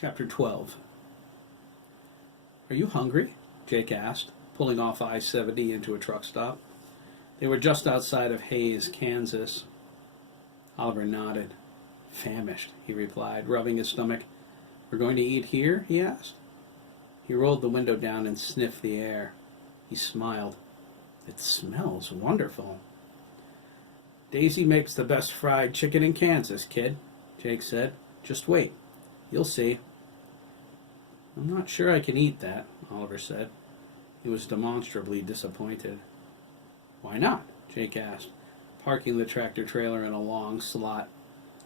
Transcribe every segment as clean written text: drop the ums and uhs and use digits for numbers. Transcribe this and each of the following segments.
Chapter 12. "Are you hungry?" Jake asked, pulling off I-70 into a truck stop. They were just outside of Hays, Kansas. Oliver nodded. "Famished," he replied, rubbing his stomach. "We're going to eat here?" he asked. He rolled the window down and sniffed the air. He smiled. "It smells wonderful." "Daisy makes the best fried chicken in Kansas, kid," Jake said. "Just wait. You'll see." "I'm not sure I can eat that," Oliver said. He was demonstrably disappointed. "Why not?" Jake asked, parking the tractor-trailer in a long slot.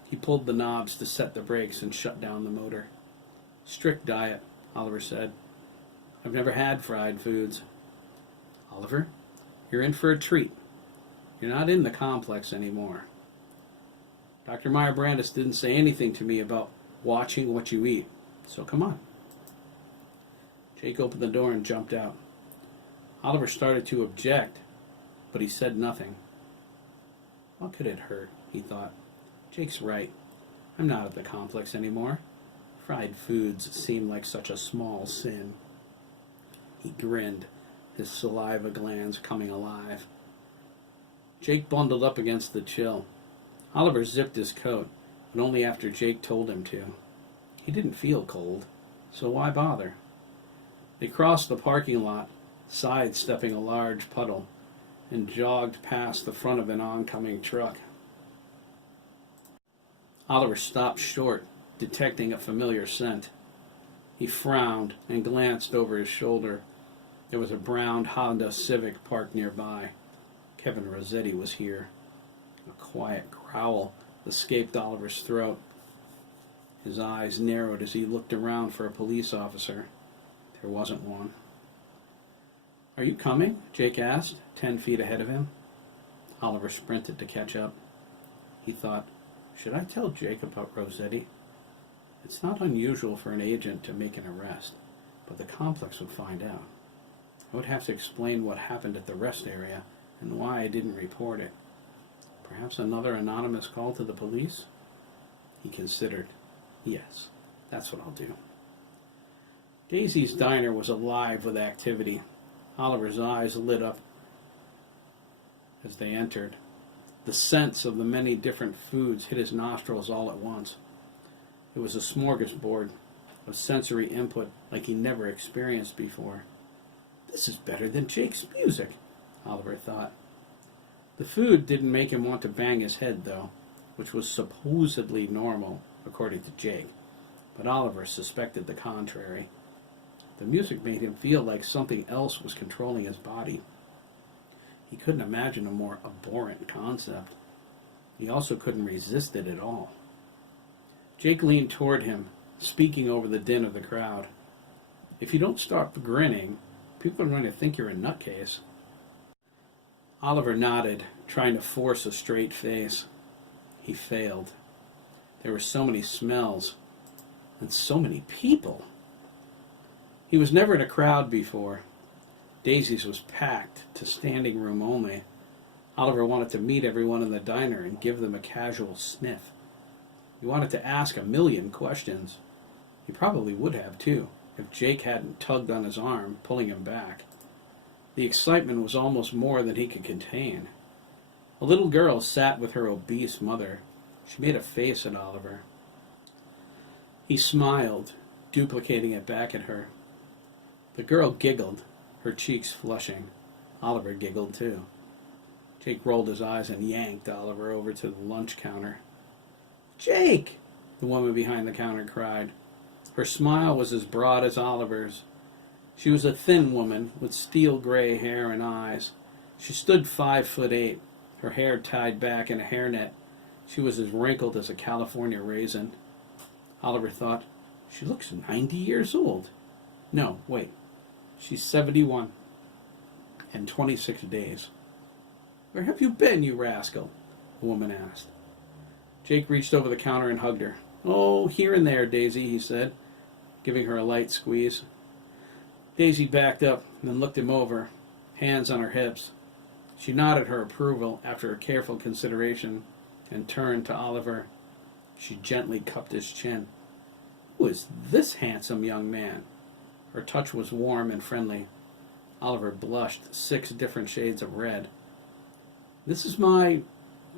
He pulled the knobs to set the brakes and shut down the motor. "Strict diet," Oliver said. "I've never had fried foods." "Oliver, you're in for a treat. You're not in the complex anymore. Dr. Meyer-Brandis didn't say anything to me about watching what you eat, so come on." Jake opened the door and jumped out. Oliver started to object, but he said nothing. What could it hurt, he thought. Jake's right. I'm not at the complex anymore. Fried foods seem like such a small sin. He grinned, his saliva glands coming alive. Jake bundled up against the chill. Oliver zipped his coat, but only after Jake told him to. He didn't feel cold, so why bother? They crossed the parking lot, sidestepping a large puddle, and jogged past the front of an oncoming truck. Oliver stopped short, detecting a familiar scent. He frowned and glanced over his shoulder. There was a brown Honda Civic parked nearby. Kevin Rossetti was here. A quiet growl escaped Oliver's throat. His eyes narrowed as he looked around for a police officer. There wasn't one. "Are you coming?" Jake asked, 10 feet ahead of him. Oliver sprinted to catch up. He thought, should I tell Jake about Rossetti? It's not unusual for an agent to make an arrest, but the complex would find out. I would have to explain what happened at the rest area and why I didn't report it. Perhaps another anonymous call to the police? He considered. Yes, that's what I'll do. Daisy's diner was alive with activity. Oliver's eyes lit up as they entered. The scents of the many different foods hit his nostrils all at once. It was a smorgasbord of sensory input like he never experienced before. This is better than Jake's music, Oliver thought. The food didn't make him want to bang his head, though, which was supposedly normal, according to Jake, but Oliver suspected the contrary. The music made him feel like something else was controlling his body. He couldn't imagine a more abhorrent concept. He also couldn't resist it at all. Jake leaned toward him, speaking over the din of the crowd. If you don't stop grinning, people are going to think you're a nutcase. Oliver nodded, trying to force a straight face. He failed. There were so many smells, and so many people. He was never in a crowd before. Daisy's was packed to standing room only. Oliver wanted to meet everyone in the diner and give them a casual sniff. He wanted to ask a million questions. He probably would have, too, if Jake hadn't tugged on his arm, pulling him back. The excitement was almost more than he could contain. A little girl sat with her obese mother. She made a face at Oliver. He smiled, duplicating it back at her. The girl giggled, her cheeks flushing. Oliver giggled too. Jake rolled his eyes and yanked Oliver over to the lunch counter. "Jake!" the woman behind the counter cried. Her smile was as broad as Oliver's. She was a thin woman with steel gray hair and eyes. She stood 5'8", her hair tied back in a hairnet. She was as wrinkled as a California raisin. Oliver thought, she looks 90 years old. No, wait. She's 71 and 26 days. "Where have you been, you rascal?" the woman asked. Jake reached over the counter and hugged her. "Oh, here and there, Daisy," he said, giving her a light squeeze. Daisy backed up and then looked him over, hands on her hips. She nodded her approval after a careful consideration and turned to Oliver. She gently cupped his chin. Who is this handsome young man? Her touch was warm and friendly. Oliver blushed 6 different shades of red. This is my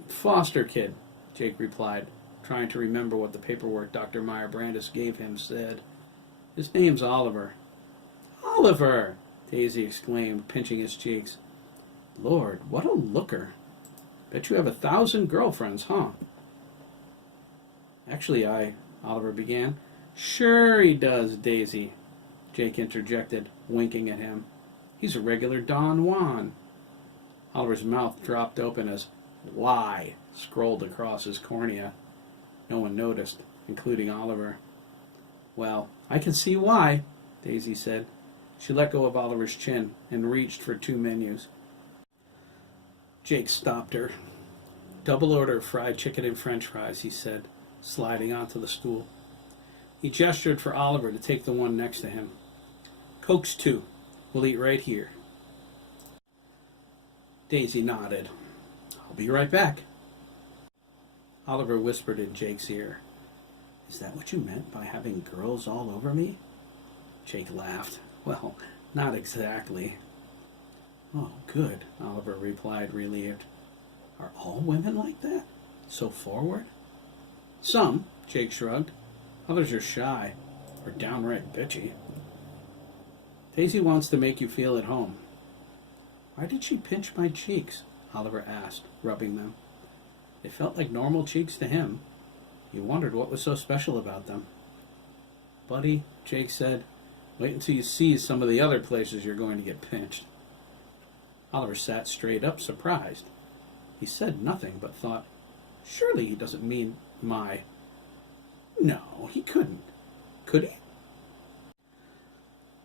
foster kid, Jake replied, trying to remember what the paperwork Dr. Meyer Brandis gave him said. His name's Oliver. Oliver! Daisy exclaimed, pinching his cheeks. Lord, what a looker. Bet you have 1,000 girlfriends, huh? Actually, Oliver began. Sure he does, Daisy, Jake interjected, winking at him. He's a regular Don Juan. Oliver's mouth dropped open as lie scrolled across his cornea. No one noticed, including Oliver. Well, I can see why, Daisy said. She let go of Oliver's chin and reached for 2 menus. Jake stopped her. Double order of fried chicken and french fries, he said, sliding onto the stool. He gestured for Oliver to take the one next to him. Cokes 2. We'll eat right here. Daisy nodded. I'll be right back. Oliver whispered in Jake's ear. Is that what you meant by having girls all over me? Jake laughed. Well, not exactly. Oh, good, Oliver replied, relieved. Are all women like that? So forward? Some, Jake shrugged. Others are shy, or downright bitchy. Daisy wants to make you feel at home. Why did she pinch my cheeks? Oliver asked, rubbing them. They felt like normal cheeks to him. He wondered what was so special about them. Buddy, Jake said, wait until you see some of the other places you're going to get pinched. Oliver sat straight up, surprised. He said nothing, but thought, surely he doesn't mean my... No, he couldn't. Could he?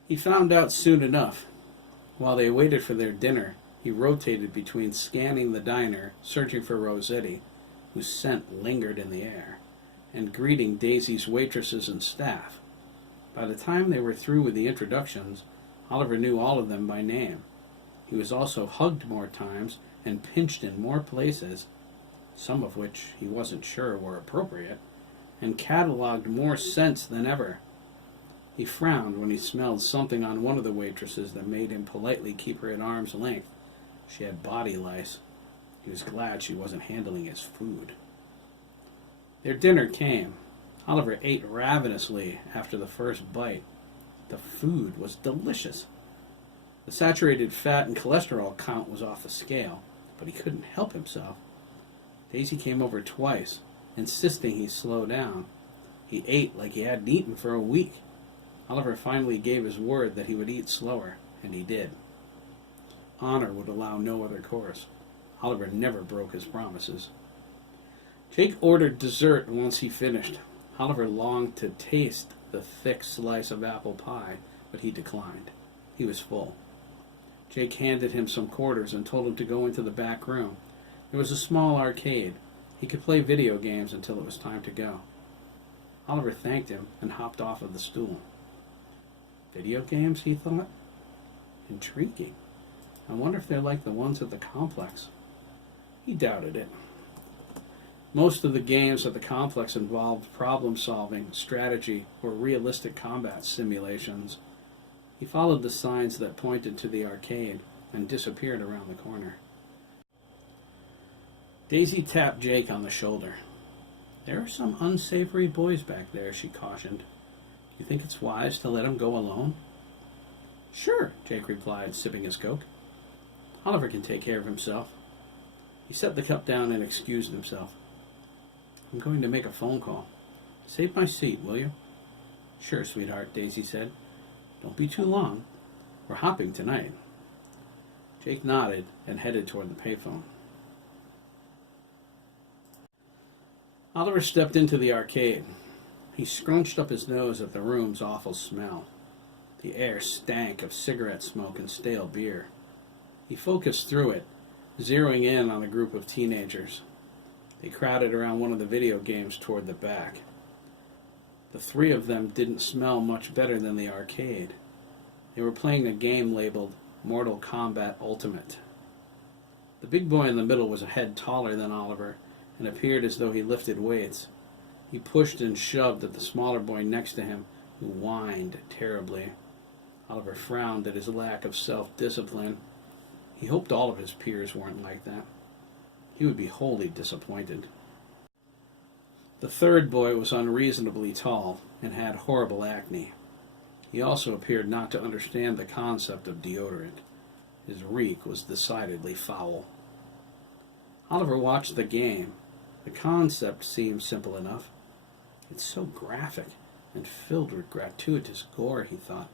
He found out soon enough. While they waited for their dinner, he rotated between scanning the diner, searching for Rossetti, whose scent lingered in the air, and greeting Daisy's waitresses and staff. By the time they were through with the introductions, Oliver knew all of them by name. He was also hugged more times and pinched in more places, some of which he wasn't sure were appropriate, and cataloged more scents than ever. He frowned when he smelled something on one of the waitresses that made him politely keep her at arm's length. She had body lice. He was glad she wasn't handling his food. Their dinner came. Oliver ate ravenously after the first bite. The food was delicious. The saturated fat and cholesterol count was off the scale, but he couldn't help himself. Daisy came over twice, insisting he slow down. He ate like he hadn't eaten for a week. Oliver finally gave his word that he would eat slower, and he did. Honor would allow no other course. Oliver never broke his promises. Jake ordered dessert once he finished. Oliver longed to taste the thick slice of apple pie, but he declined. He was full. Jake handed him some quarters and told him to go into the back room. There was a small arcade. He could play video games until it was time to go. Oliver thanked him and hopped off of the stool. Video games, he thought? Intriguing. I wonder if they're like the ones at the complex. He doubted it. Most of the games at the complex involved problem-solving, strategy, or realistic combat simulations. He followed the signs that pointed to the arcade and disappeared around the corner. Daisy tapped Jake on the shoulder. There are some unsavory boys back there, she cautioned. You think it's wise to let him go alone? Sure, Jake replied, sipping his Coke. Oliver can take care of himself. He set the cup down and excused himself. I'm going to make a phone call. Save my seat, will you? Sure, sweetheart, Daisy said. Don't be too long. We're hopping tonight. Jake nodded and headed toward the payphone. Oliver stepped into the arcade. He scrunched up his nose at the room's awful smell. The air stank of cigarette smoke and stale beer. He focused through it, zeroing in on a group of teenagers. They crowded around one of the video games toward the back. The 3 of them didn't smell much better than the arcade. They were playing a game labeled Mortal Kombat Ultimate. The big boy in the middle was a head taller than Oliver and appeared as though he lifted weights. He pushed and shoved at the smaller boy next to him, who whined terribly. Oliver frowned at his lack of self-discipline. He hoped all of his peers weren't like that. He would be wholly disappointed. The third boy was unreasonably tall and had horrible acne. He also appeared not to understand the concept of deodorant. His reek was decidedly foul. Oliver watched the game. The concept seemed simple enough. It's so graphic and filled with gratuitous gore, he thought.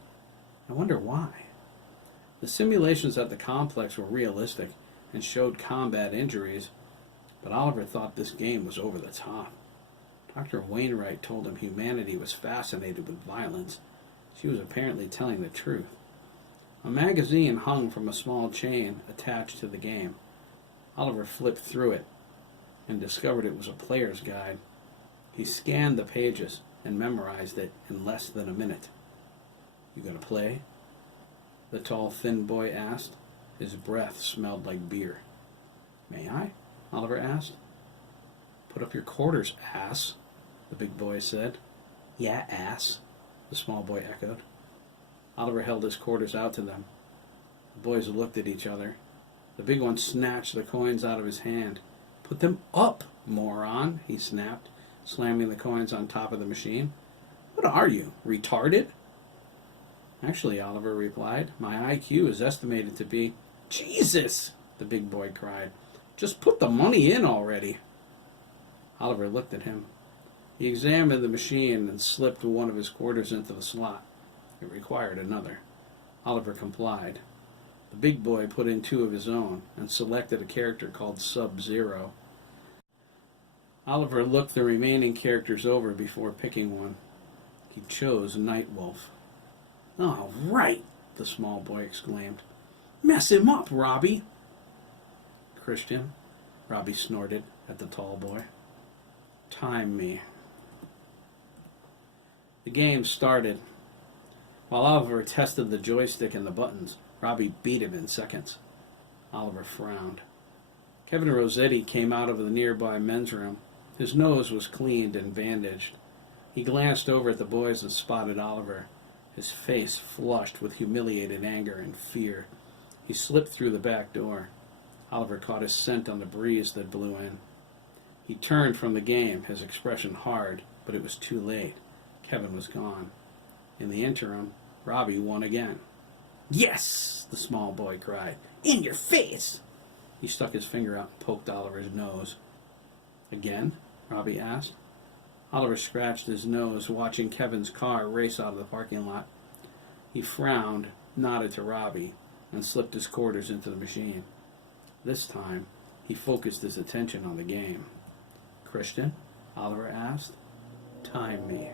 I wonder why. The simulations at the complex were realistic and showed combat injuries, but Oliver thought this game was over the top. Dr. Wainwright told him humanity was fascinated with violence. She was apparently telling the truth. A magazine hung from a small chain attached to the game. Oliver flipped through it and discovered it was a player's guide. He scanned the pages and memorized it in less than a minute. You gonna play? The tall, thin boy asked. His breath smelled like beer. May I? Oliver asked. Put up your quarters, ass, the big boy said. Yeah, ass, the small boy echoed. Oliver held his quarters out to them. The boys looked at each other. The big one snatched the coins out of his hand. Put them up, moron, he snapped, slamming the coins on top of the machine. What are you, retarded? Actually, Oliver replied, my IQ is estimated to be... Jesus, the big boy cried. Just put the money in already. Oliver looked at him. He examined the machine and slipped one of his quarters into the slot. It required another. Oliver complied. The big boy put in two of his own and selected a character called Sub-Zero. Oliver looked the remaining characters over before picking one. He chose Nightwolf. All right, the small boy exclaimed. Mess him up, Robbie. Christian, Robbie snorted at the tall boy. Time me. The game started. While Oliver tested the joystick and the buttons, Robbie beat him in seconds. Oliver frowned. Kevin Rossetti came out of the nearby men's room. His nose was cleaned and bandaged. He glanced over at the boys and spotted Oliver. His face flushed with humiliated anger and fear. He slipped through the back door. Oliver caught his scent on the breeze that blew in. He turned from the game, his expression hard, but it was too late. Kevin was gone. In the interim, Robbie won again. Yes, the small boy cried. In your face! He stuck his finger out and poked Oliver's nose. Again? Robbie asked. Oliver scratched his nose, watching Kevin's car race out of the parking lot. He frowned, nodded to Robbie, and slipped his quarters into the machine. This time, he focused his attention on the game. Christian? Oliver asked. Time me.